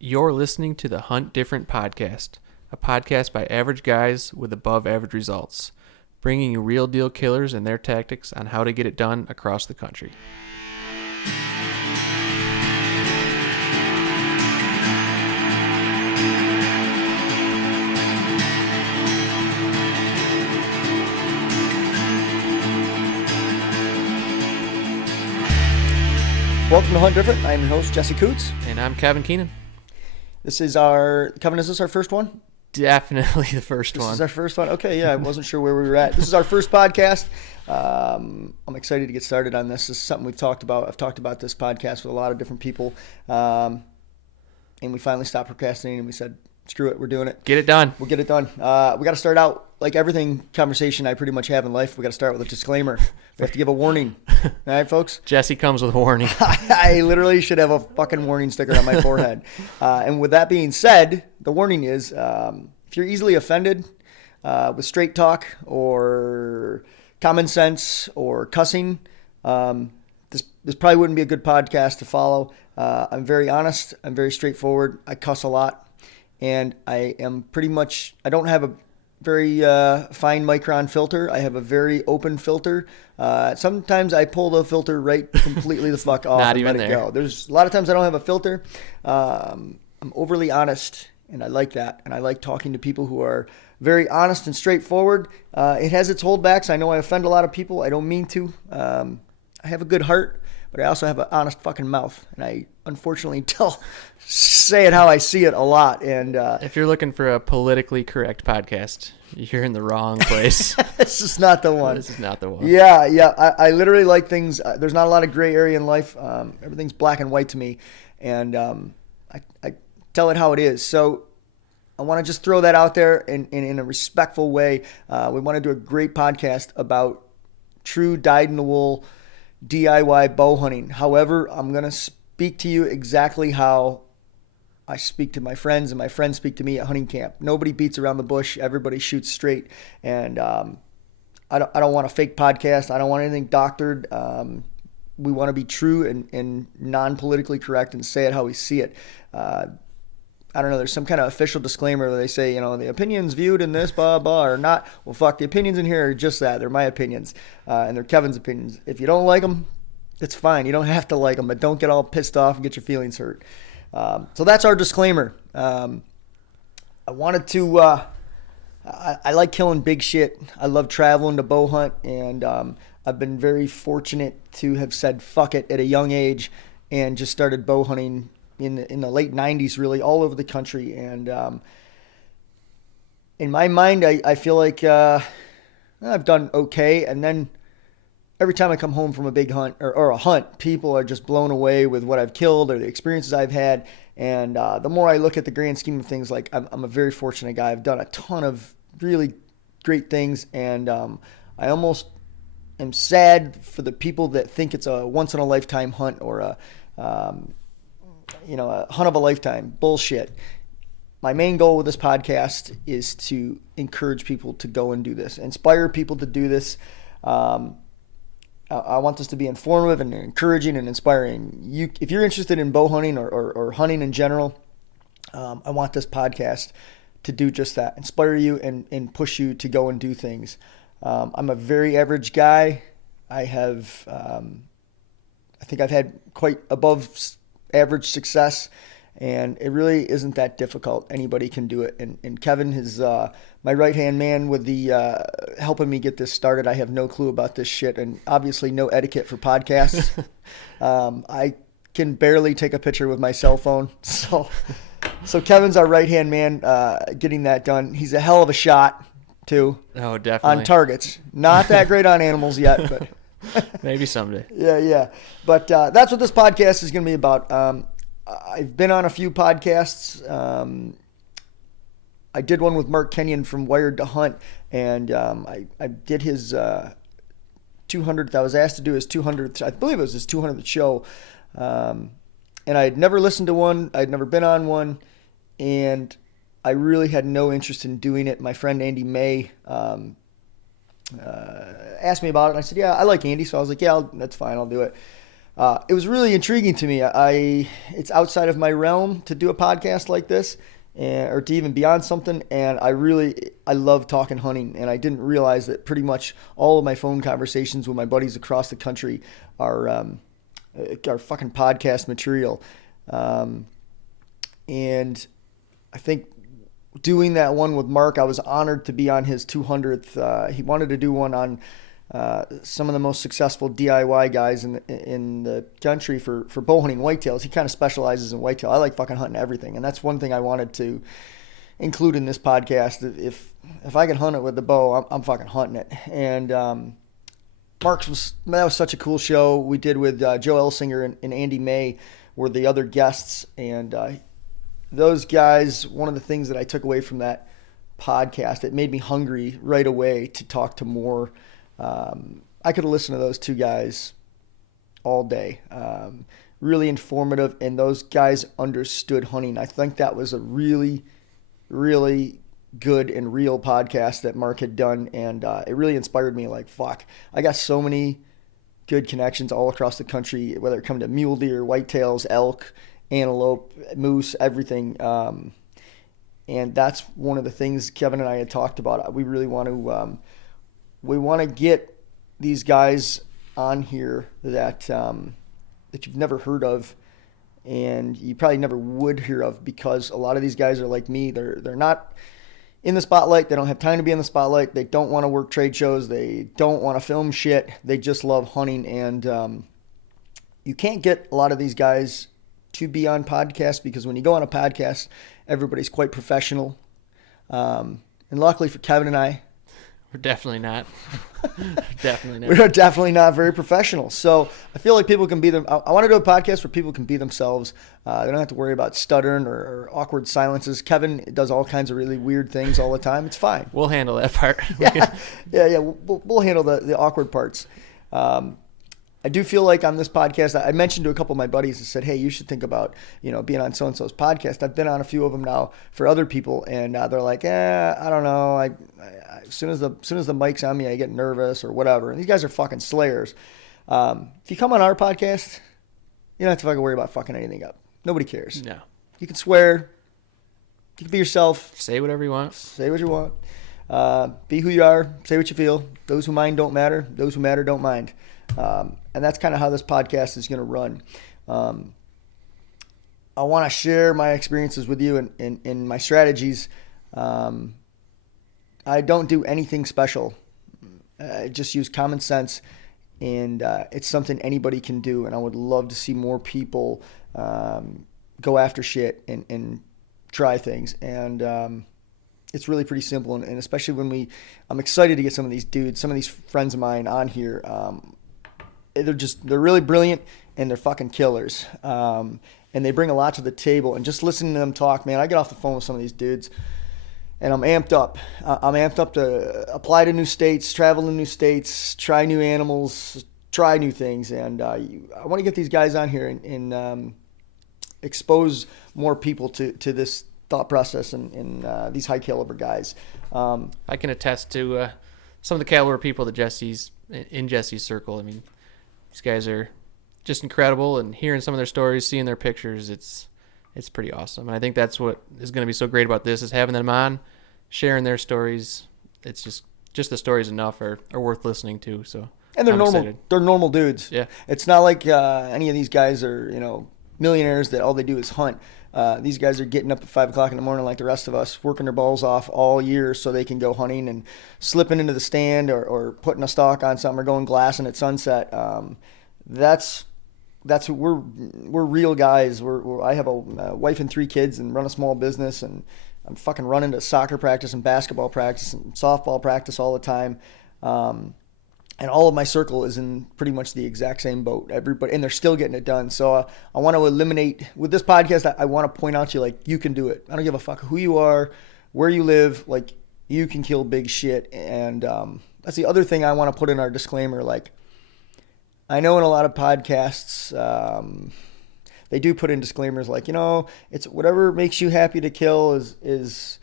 You're listening to the Hunt Different podcast, a podcast by average guys with above average results, bringing you real deal killers and their tactics on how to get it done across the country. Welcome to Hunt Different. I'm your host, Jesse Coots. And I'm Kevin Keenan. Kevin, is this our first one? Definitely the first one. This is our first one? Okay, yeah, I wasn't sure where we were at. This is our first podcast. I'm excited to get started on this. This is something we've talked about. I've talked about this podcast with a lot of different people. And we finally stopped procrastinating and we said, screw it, we're doing it. Get it done. We'll get it done. We got to start out, like everything conversation I pretty much have in life, we got to start with a disclaimer. We have to give a warning. All right, folks? Jesse comes with a warning. I literally should have a fucking warning sticker on my forehead. And with that being said, the warning is if you're easily offended with straight talk or common sense or cussing, this probably wouldn't be a good podcast to follow. I'm very honest. I'm very straightforward. I cuss a lot. And I don't have a very fine micron filter. I have a very open filter. Sometimes I pull the filter right completely the fuck off and let it go. There's a lot of times I don't have a filter. I'm overly honest, and I like that. And I like talking to people who are very honest and straightforward. It has its holdbacks. I know I offend a lot of people. I don't mean to. I have a good heart, but I also have an honest fucking mouth. And I unfortunately say it how I see it a lot. And if you're looking for a politically correct podcast, you're in the wrong place. This is not the one. This is not the one. Yeah. I literally like things. There's not a lot of gray area in life. Everything's black and white to me. And I tell it how it is. So I want to just throw that out there in a respectful way. We want to do a great podcast about true dyed-in-the-wool DIY bow hunting. However, I'm going to speak to you exactly how I speak to my friends and my friends speak to me at hunting camp. Nobody beats around the bush. Everybody shoots straight. And I don't want a fake podcast. I don't want anything doctored. We want to be true and non-politically correct and say it how we see it. I don't know, there's some kind of official disclaimer where they say, the opinions viewed in this, blah, blah, or not. Well, fuck, the opinions in here are just that. They're my opinions, and they're Kevin's opinions. If you don't like them, it's fine. You don't have to like them, but don't get all pissed off and get your feelings hurt. So that's our disclaimer. I wanted to, I like killing big shit. I love traveling to bow hunt, and I've been very fortunate to have said fuck it at a young age and just started bow hunting in the late 90s, really, all over the country. And in my mind, I feel like I've done okay. And then every time I come home from a big hunt or a hunt, people are just blown away with what I've killed or the experiences I've had. And the more I look at the grand scheme of things, like I'm a very fortunate guy. I've done a ton of really great things. And I almost am sad for the people that think it's a once-in-a-lifetime hunt or a hunt of a lifetime. Bullshit. My main goal with this podcast is to encourage people to go and do this, inspire people to do this. I want this to be informative and encouraging and inspiring. If you're interested in bow hunting or hunting in general, I want this podcast to do just that, inspire you and push you to go and do things. I'm a very average guy. I think I've had quite above average success, and it really isn't that difficult. Anybody can do it. And Kevin is my right-hand man with the helping me get this started. I have no clue about this shit, and obviously no etiquette for podcasts. I can barely take a picture with my cell phone. So Kevin's our right-hand man getting that done. He's a hell of a shot, too. Oh, definitely. On targets. Not that great on animals yet, but... Maybe someday. Yeah. But that's what this podcast is going to be about. I've been on a few podcasts. I did one with Mark Kenyon from Wired to Hunt, and I did his 200th. I was asked to do his 200th. I believe it was his 200th show. And I had never listened to one. I'd never been on one, and I really had no interest in doing it. My friend Andy May asked me about it, and I said, yeah, I like Andy. So I was like, yeah, that's fine. I'll do it. It was really intriguing to me. It's outside of my realm to do a podcast like this, or to even be on something. And I love talking hunting. And I didn't realize that pretty much all of my phone conversations with my buddies across the country are fucking podcast material. And I think doing that one with Mark, I was honored to be on his 200th. He wanted to do one on some of the most successful DIY guys in the country for bow hunting whitetails. He kind of specializes in whitetail. I like fucking hunting everything, and that's one thing I wanted to include in this podcast. If I can hunt it with the bow, I'm fucking hunting it. And that was such a cool show we did with Joe Elsinger and Andy May were the other guests, and those guys. One of the things that I took away from that podcast, it made me hungry right away to talk to more. I could have listened to those two guys all day. Really informative, and those guys understood hunting. I think that was a really, really good and real podcast that Mark had done, and it really inspired me. Like, fuck, I got so many good connections all across the country, whether it come to mule deer, whitetails, elk, antelope, moose, everything. And that's one of the things Kevin and I had talked about. We really want to get these guys on here that you've never heard of, and you probably never would hear of, because a lot of these guys are like me. They're not in the spotlight. They don't have time to be in the spotlight. They don't want to work trade shows. They don't want to film shit. They just love hunting, and you can't get a lot of these guys to be on podcasts, because when you go on a podcast, everybody's quite professional. And luckily for Kevin and I, We're definitely not. Definitely not. we're definitely not very professional. So I feel like people can be them. I want to do a podcast where people can be themselves. They don't have to worry about stuttering or awkward silences. Kevin does all kinds of really weird things all the time. It's fine. We'll handle that part. Yeah. We'll handle the awkward parts. I do feel like on this podcast, I mentioned to a couple of my buddies and said, hey, you should think about, being on so-and-so's podcast. I've been on a few of them now for other people, and they're like, I don't know. As soon as the mic's on me, I get nervous or whatever. And these guys are fucking slayers. If you come on our podcast, you don't have to fucking worry about fucking anything up. Nobody cares. No. You can swear. You can be yourself. Say whatever you want. Say what you want. Be who you are. Say what you feel. Those who mind don't matter. Those who matter don't mind. And that's kind of how this podcast is going to run. I want to share my experiences with you and my strategies. I don't do anything special. I just use common sense, and it's something anybody can do. And I would love to see more people go after shit and try things. And it's really pretty simple. And especially when I'm excited to get some of these dudes, some of these friends of mine on here. They're really brilliant, and they're fucking killers. And they bring a lot to the table. And just listening to them talk, man, I get off the phone with some of these dudes, and I'm amped up. I'm amped up to apply to new states, travel to new states, try new animals, try new things. And I want to get these guys on here and expose more people to this thought process and these high caliber guys. I can attest to some of the caliber people that Jesse's circle. I mean, these guys are just incredible, and hearing some of their stories, seeing their pictures, it's pretty awesome. And I think that's what is going to be so great about this, is having them on, sharing their stories. It's just the stories enough are worth listening to. So, and they're I'm normal. excited. They're normal dudes. Yeah. It's not like any of these guys are millionaires that all they do is hunt. These guys are getting up at 5 o'clock in the morning like the rest of us, working their balls off all year so they can go hunting and slipping into the stand or putting a stalk on something or going glassing at sunset. That's who we're real guys. I have a wife and 3 kids and run a small business, and I'm fucking running to soccer practice and basketball practice and softball practice all the time. And all of my circle is in pretty much the exact same boat. Everybody, and they're still getting it done. So I want to eliminate, with this podcast, I want to point out to you, like, you can do it. I don't give a fuck who you are, where you live. Like, you can kill big shit. And that's the other thing I want to put in our disclaimer. Like, I know in a lot of podcasts, they do put in disclaimers like, it's whatever makes you happy to kill is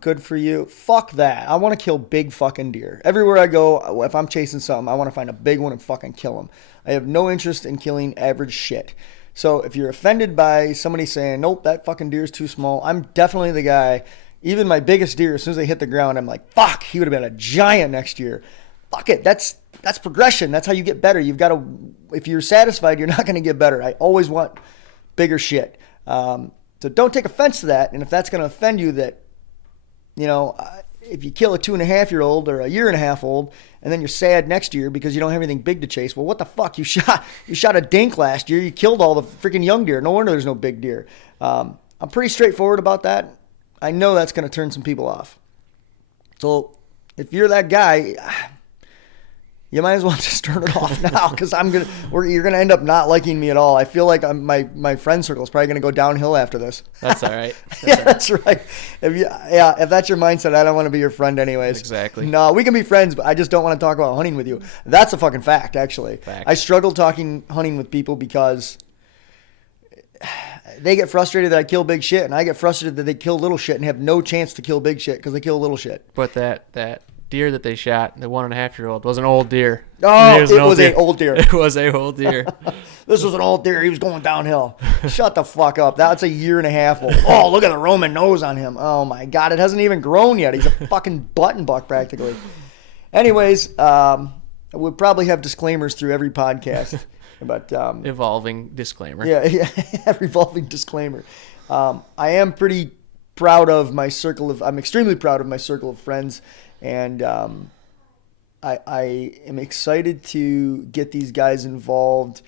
good for you. Fuck that. I want to kill big fucking deer. Everywhere I go, if I'm chasing something, I want to find a big one and fucking kill them. I have no interest in killing average shit. So if you're offended by somebody saying, nope, that fucking deer is too small, I'm definitely the guy. Even my biggest deer, as soon as they hit the ground, I'm like, fuck, he would have been a giant next year. Fuck it. That's progression. That's how you get better. You've got to, if you're satisfied, you're not going to get better. I always want bigger shit. So don't take offense to that. And if that's going to offend you, that, if you kill a 2.5-year-old or a 1.5-year-old, and then you're sad next year because you don't have anything big to chase. Well, what the fuck? You shot a dink last year. You killed all the freaking young deer. No wonder there's no big deer. I'm pretty straightforward about that. I know that's going to turn some people off. So if you're that guy, you might as well just turn it off now, because you're gonna end up not liking me at all. I feel like my friend circle is probably gonna go downhill after this. That's all right. That's right. If that's your mindset, I don't want to be your friend anyways. Exactly. No, we can be friends, but I just don't want to talk about hunting with you. That's a fucking fact, actually. Fact. I struggle talking hunting with people because they get frustrated that I kill big shit, and I get frustrated that they kill little shit and have no chance to kill big shit because they kill little shit. But that deer that they shot, the 1.5-year-old, was an old deer. Oh, it was an old deer. It was a old deer. This was an old deer. He was going downhill. Shut the fuck up. That's a 1.5 old. Oh, look at the Roman nose on him. Oh my God, it hasn't even grown yet. He's a fucking button buck practically. Anyways, we'll probably have disclaimers through every podcast, but Evolving disclaimer. Yeah, revolving disclaimer. I am pretty proud of my I'm extremely proud of my circle of friends. And I am excited to get these guys involved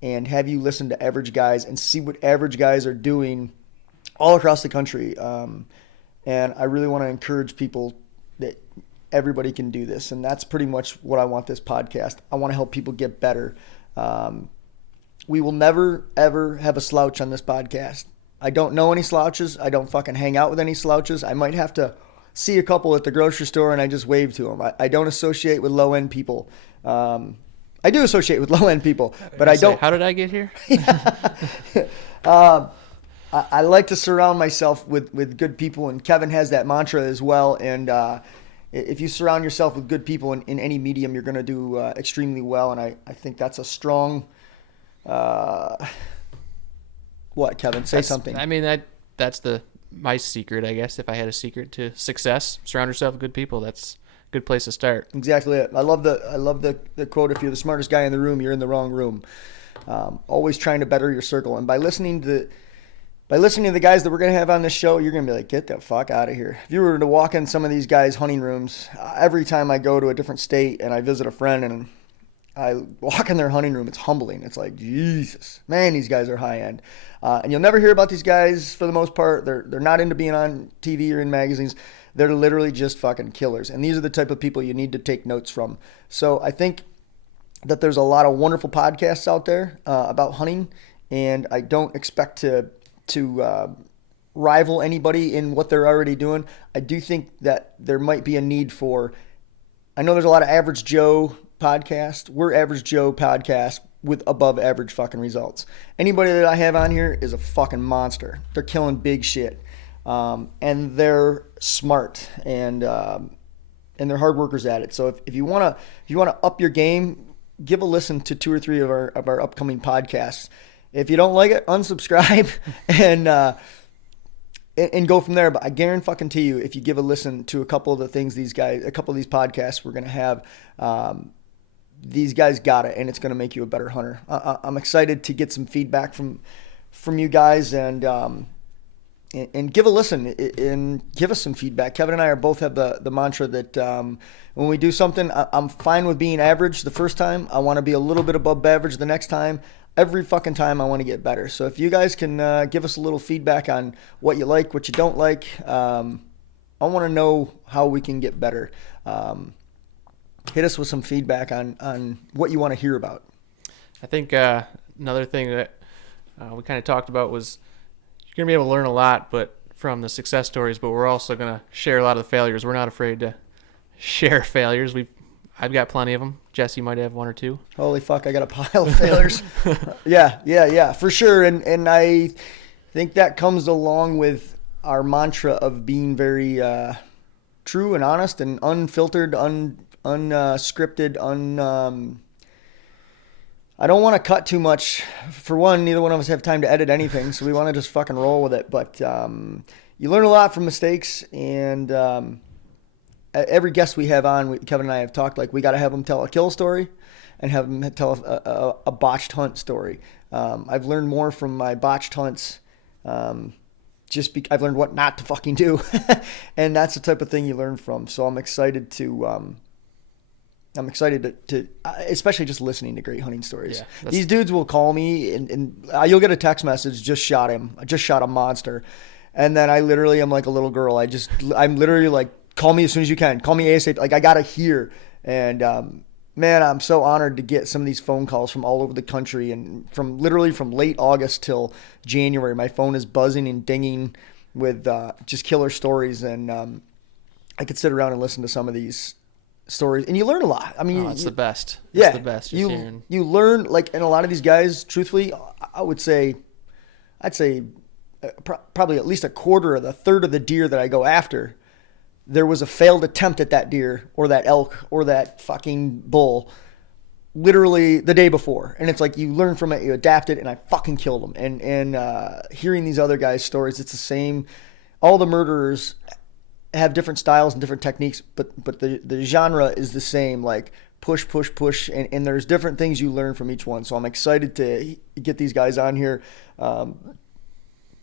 and have you listen to average guys and see what average guys are doing all across the country. And I really want to encourage people that everybody can do this. And that's pretty much what I want this podcast. I want to help people get better. We will never, ever have a slouch on this podcast. I don't know any slouches. I don't fucking hang out with any slouches. I might have to see a couple at the grocery store and I just wave to them. I don't associate with low-end people. I do associate with low-end people, but I don't. How did I get here? I like to surround myself with good people, and Kevin has that mantra as well. And if you surround yourself with good people in any medium, you're going to do extremely well. And I think that's a strong... what, Kevin? Say something. I mean, that's my secret, I guess. If I had a secret to success, surround yourself with good people. That's a good place to start. Exactly it. I love the quote, if you're the smartest guy in the room, you're in the wrong room. Always trying to better your circle. And by listening to the guys that we're going to have on this show, you're going to be like, get the fuck out of here. If you were to walk in some of these guys' hunting rooms, every time I go to a different state and I visit a friend and I walk in their hunting room, it's humbling. It's like, Jesus, man, these guys are high end. And you'll never hear about these guys for the most part. They're not into being on TV or in magazines. They're literally just fucking killers. And these are the type of people you need to take notes from. So I think that there's a lot of wonderful podcasts out there about hunting, and I don't expect to rival anybody in what they're already doing. I do think that there might be a need for, I know there's a lot of Average Joe podcasts. We're Average Joe podcast with above average fucking results. Anybody that I have on here is a fucking monster. They're killing big shit. And they're smart and they're hard workers at it. So if you want to up your game, give a listen to 2 or 3 of our upcoming podcasts. If you don't like it, unsubscribe and go from there. But I guarantee you, if you give a listen to a couple of the things a couple of these podcasts we're going to have, these guys got it, and it's going to make you a better hunter. I'm excited to get some feedback from you guys and give a listen and give us some feedback. Kevin and I both have the mantra that when we do something, I'm fine with being average the first time. I want to be a little bit above average the next time. Every fucking time I want to get better. So if you guys can give us a little feedback on what you like, what you don't like, I want to know how we can get better. Hit us with some feedback on what you want to hear about. I think another thing that we kind of talked about was you're going to be able to learn a lot from the success stories, but we're also going to share a lot of the failures. We're not afraid to share failures. I've got plenty of them. Jesse might have 1 or 2. Holy fuck, I got a pile of failures. Yeah, for sure. And I think that comes along with our mantra of being very true and honest and unfiltered, unscripted, I don't want to cut too much. For one, neither one of us have time to edit anything, so we want to just fucking roll with it. But you learn a lot from mistakes, and every guest we have on, Kevin and I have talked, like, we got to have them tell a kill story and have them tell a botched hunt story. I've learned more from my botched hunts. I've learned what not to fucking do, and that's the type of thing you learn from. So I'm excited to especially just listening to great hunting stories. Yeah, these dudes will call me and you'll get a text message, just shot him. I just shot a monster. And then I literally am like a little girl. I'm literally like, call me as soon as you can. Call me ASAP. Like, I got to hear. And, man, I'm so honored to get some of these phone calls from all over the country, and from late August till January, my phone is buzzing and dinging with just killer stories. And I could sit around and listen to some of these stories, and you learn a lot. I mean, it's the best. Yeah, it's the best. You learn, like, and a lot of these guys, truthfully, I'd say probably at least a third of the deer that I go after, there was a failed attempt at that deer or that elk or that fucking bull literally the day before. And it's like, you learn from it, you adapt it, and I fucking killed them. And hearing these other guys' stories, it's the same. All the murderers have different styles and different techniques, but the genre is the same, like push, and there's different things you learn from each one. So I'm excited to get these guys on here,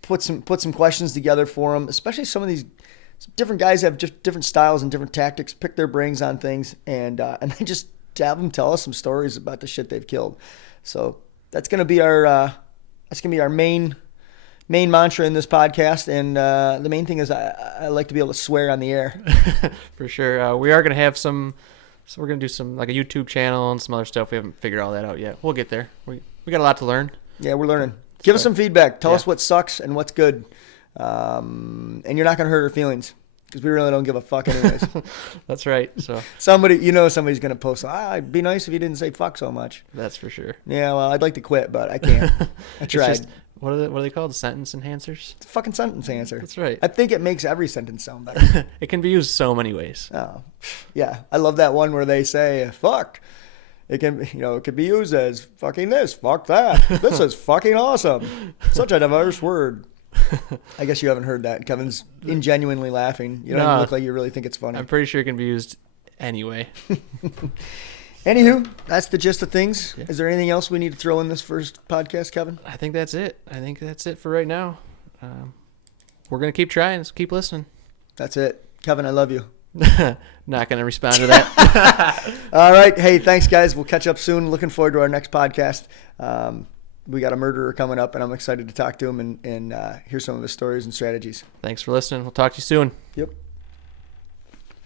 put some questions together for them, especially some of these different guys have just different styles and different tactics, pick their brains on things, and then just have them tell us some stories about the shit they've killed. So that's going to be our main mantra in this podcast, and the main thing is I like to be able to swear on the air. For sure. We are going to have so we're going to do some, like, a YouTube channel and some other stuff. We haven't figured all that out yet. We'll get there. We got a lot to learn. Yeah, we're learning. Give us some feedback. Tell us what sucks and what's good. And you're not going to hurt our feelings, because we really don't give a fuck anyways. That's right. So somebody's going to post, it'd be nice if you didn't say fuck so much. That's for sure. Yeah, well, I'd like to quit, but I can't. I tried. What are they called? Sentence enhancers? It's a fucking sentence answer. That's right. I think it makes every sentence sound better. It can be used so many ways. Oh, yeah. I love that one where they say, fuck. It could be used as fucking this, fuck that. This is fucking awesome. Such a diverse word. I guess you haven't heard that. Kevin's ingenuinely laughing. You don't even look like you really think it's funny. I'm pretty sure it can be used anyway. Anywho, that's the gist of things. Yeah. Is there anything else we need to throw in this first podcast, Kevin? I think that's it. For right now. We're going to keep trying. So keep listening. That's it. Kevin, I love you. Not going to respond to that. All right. Hey, thanks, guys. We'll catch up soon. Looking forward to our next podcast. We got a murderer coming up, and I'm excited to talk to him and hear some of his stories and strategies. Thanks for listening. We'll talk to you soon. Yep.